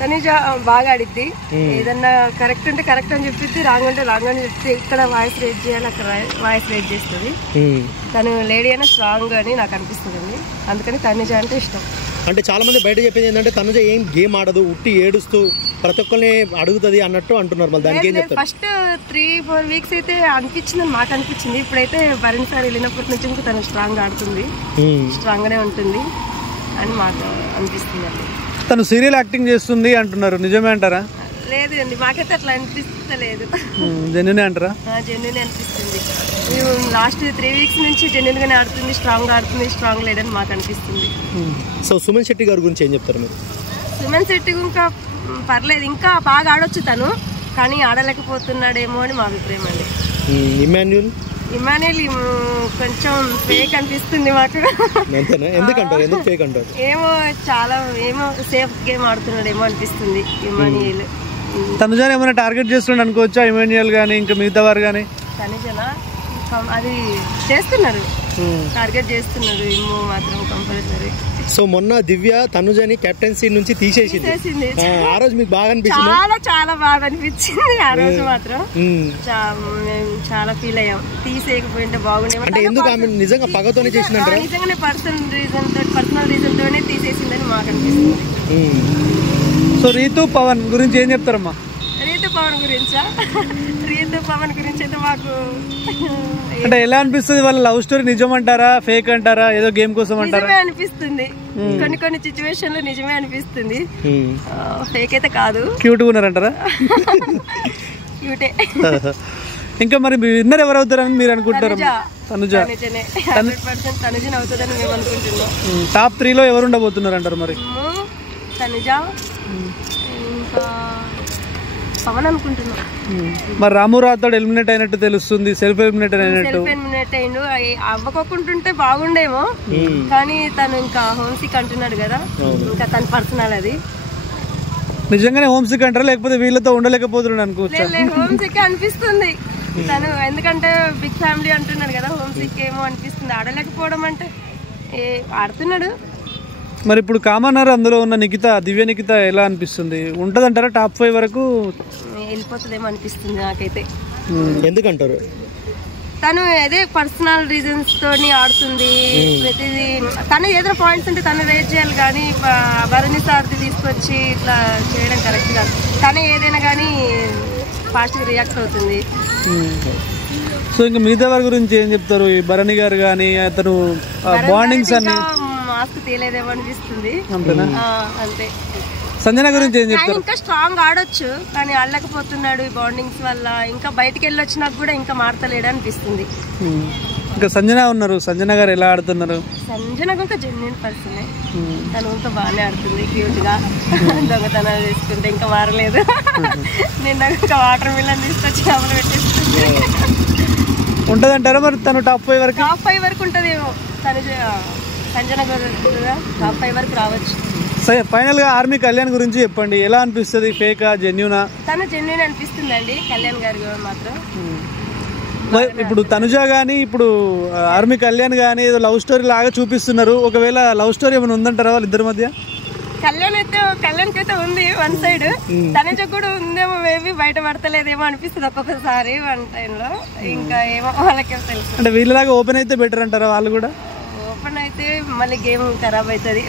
తనుజ బాగా ఆడిద్ది. ఏదన్నా కరెక్ట్ ఉంటే కరెక్ట్ అని చెప్పిద్ది, రాంగ్ ఉంటే రాంగ్ అని చెప్తే ఇక్కడ వాయిస్ రేజ్ చేయాలి, అక్కడ వాయిస్ రేజ్ చేస్తుంది. తను లేడీ అయినా స్ట్రాంగ్ అని నాకు అనిపిస్తుంది, అందుకని తనుజ అంటే ఇష్టం. అంటే చాలా మంది బయట చెప్పేది ఏంటంటే తనుజ ఏం గేమ్ ఆడదు, ఉట్టి ఏడుస్తూ ప్రతి ఒక్కరిని అడుగుతుంది అన్నట్టు అంటున్నారు. మళ్ళీ దానికి ఏం చెప్తారు? ఫస్ట్ 3-4 వీక్స్ అయితే అనిపించింది, మాకు అనిపించింది. ఇప్పుడైతే భరణ్ సార్ వెళ్ళినప్పటి నుంచి ఇంకా తను స్ట్రాంగ్ ఆడుతుంది, స్ట్రాంగ్ గానే ఉంటుంది అని మాకు అనిపిస్తుంది అండి. తను సీరియల్ యాక్టింగ్ చేస్తుంది అంటున్నారు, నిజమే అంటారా? లేదు అండి, మాకైతే అట్లా అనిపిస్తలేదు. జెన్యునే అంటారా? జెన్యున్ అనిపిస్తుంది. మేము లాస్ట్ 3 వీక్స్ నుంచి జెన్యున్ గానే ఆడుతుంది, స్ట్రాంగ్ ఆడుతుంది, స్ట్రాంగ్ లేదని మాకు అనిపిస్తుంది. సో సుమన్ శెట్టి గారి గురించి ఏం చెప్తారు మీరు? సుమన్ శెట్టి ఇంకా పర్లేదు, ఇంకా బాగా ఆడొచ్చు తను, కానీ ఆడలేకపోతున్నాడేమో అని మా అభిప్రాయం అండి. ఇమాన్యుల్ కొంచెం ఫేక్ అనిపిస్తుంది మాకు. ఎందుకంటారు? ఎందుకు ఫేక్ అంటారు? ఏమో సేఫ్ గేమ్ ఆడుతున్నాడేమో అనిపిస్తుంది ఇమాన్యుల్. తనుజాని ఏమైనా టార్గెట్ చేస్తున్నాడు అనుకోవచ్చా ఇమాన్యుల్ గానీ ఇంకా మిగతా వారు కానీ? తనుజనా అది చేస్తున్నారు, టార్గెట్ చేస్తున్నారు ఏమో మాత్రం కంపల్సరీ. సో మొన్న దివ్య తనుజని కెప్టెన్సీ నుంచి తీసేసింది, ఆ రోజు మీకు బాగా అనిపించింది? చాలా బాగా అనిపించింది ఆ రోజు మాత్రం. చాలా ఫీల్ అయ్యాం, తీసేయకపోయింటే బాగుండే. అంటే ఎందుకు ఆమె నిజంగా పగతోనే చేసిందంటారా? నిజంగానే పర్సనల్ రీజన్ తోనే తీసేసిందని మాకు అనిపిస్తుంది. సో రీతు పవన్ గురించి ఏం చెప్తారమ్మా? రీతు పవన్ గురించా? రీతు పవన్ గురించి అయితే మాకు అంటే ఎలా అనిపిస్తుంది? వాళ్ళ లవ్ స్టోరీ నిజం అంటారా, ఫేక్ అంటారా, ఏదో గేమ్ కోసం అంటారా? నిజమే అనిపిస్తుంది, కొన్ని సిచ్యువేషన్ లో నిజమే అనిపిస్తుంది, ఫేక్ అయితే కాదు. క్యూట్ గా ఉన్నారంటారా? క్యూటే. ఇంకా మరి విన్నర్ ఎవరు అవుతారని మీరు అనుకుంటారు? తనుజ. 100% తనుజనే అవుతుందని మేము అనుకుంటున్నాం. టాప్ 3 లో ఎవరు ఉండబోతున్నారు అంటారు మరి? తనుజ, ఇంకా పవన్ అనుకుంటున్నాం. మరి రాము రాథోడ్ ఎలిమినేట్ అయినట్టు తెలుస్తుంది, సెల్ఫ్ ఎలిమినేట్ అయినట్టు. అయిండు, అవ్వకోకుంటుంటే బాగుండేమో, కానీ తను ఇంకా హోమ్ సిక్ అంటున్నాడు కదా, ఇంకా తన పర్సనల్ అది. నిజంగానే హోమ్ సిక్ అంటారా లేకపోతే వీళ్ళతో ఉండలేకపోతున్నాడు అనుకోవచ్చు? హోమ్ సిక్ అనిపిస్తుంది తను, ఎందుకంటే బిగ్ ఫ్యామిలీ అంటున్నాడు కదా, హోమ్ సిక్ ఏమో అనిపిస్తుంది. ఆడలేకపోవడం అంటే ఆడుతున్నాడు. మరి ఇప్పుడు కామనర్ అందులో ఉన్న నిఖిత, దివ్య నిఖిత ఎలా అనిపిస్తుంది? ఉంటదంటారా టాప్ 5 వరకు? వెళ్ళిపోతుందేమో అనిపిస్తుంది నాకైతే. ఎందుకంటారు? తను అదే పర్సనల్ రీజన్స్ తోని ఆడుతుంది, ప్రతిదీ తను ఏదైనా పాయింట్స్ ఉంటే తను రేజ్ చేయాలి, కానీ భరణి సార్ది తీసుకొచ్చి ఇట్లా చేయడం కరెక్ట్ కాదు. తను ఏదైనా కానీ ఫాస్ట్ గా రియాక్ట్ అవుతుంది. సో ఇంకా మిగతా వారి గురించి ఏం చెప్తారు? ఈ భరణి గారు కానీ అతను బాండింగ్స్ అన్ని మాస్క్ తీయలేదేమో అనిపిస్తుంది అంతే. సంజన గురించి ఏం చెప్తారు? ఇంకా స్ట్రాంగ్ ఆడొచ్చు, కానీ ఆడలేకపోతున్నాడు ఈ బాండింగ్స్ వల్ల. ఇంకా బయటికి వెళ్ళి వచ్చినాక కూడా ఇంకా మారతలేడు అనిపిస్తుంది. ఇంకా సంజన ఉన్నారు, సంజన గారు ఎలా ఆడుతున్నారు? సంజన ఇంకా జెన్యున్ పర్సన్, తను ఇంకా బాగానే ఆడుతుంది, క్యూట్ గా. దొంగతనాలు చేసుకుంటే ఇంకా మారలేదు. నిన్న ఇంకా వాటర్ మిలన్ తీసుకొచ్చి అమలు పెట్టేస్తుంది. ఉంటదంటారా మరి తను టాప్ 5 వరకు? టాప్ 5 వరకు ఉంటదేమో. సంజన గారు టాప్ 5 వరకు రావచ్చు. సరే, ఫైనల్ గా ఆర్మీ కళ్యాణ్ గురించి చెప్పండి, ఎలా అనిపిస్తుంది? ఫేకా, జెన్యూనా? తను జెన్యూన్ అనిపిస్తుంది అండి, కళ్యాణ్ గారు మాత్రం. ఇప్పుడు తనుజ గానీ ఇప్పుడు ఆర్మీ కళ్యాణ్ గానీ ఏదో లవ్ స్టోరీ లాగా చూపిస్తున్నారు, ఒకవేళ లవ్ స్టోరీ ఏమైనా ఉందంటారా వాళ్ళిద్దరి మధ్య? కళ్యాణ్కి అయితే ఉంది వన్ సైడ్, తనుజ కూడా ఉందేమో, మేబీ బయట పడతలేదేమో అనిపిస్తుంది ఒక్కొక్కసారి వన్ టైంలో. ఇంకా ఏమో వాళ్ళకే తెలుసు. అంటే వీళ్ళలాగా ఓపెన్ అయితే బెటర్ అంటారా వాళ్ళు కూడా? ఓపెన్ అయితే మళ్ళీ గేమ్ ఖరాబ్ అవుతుంది.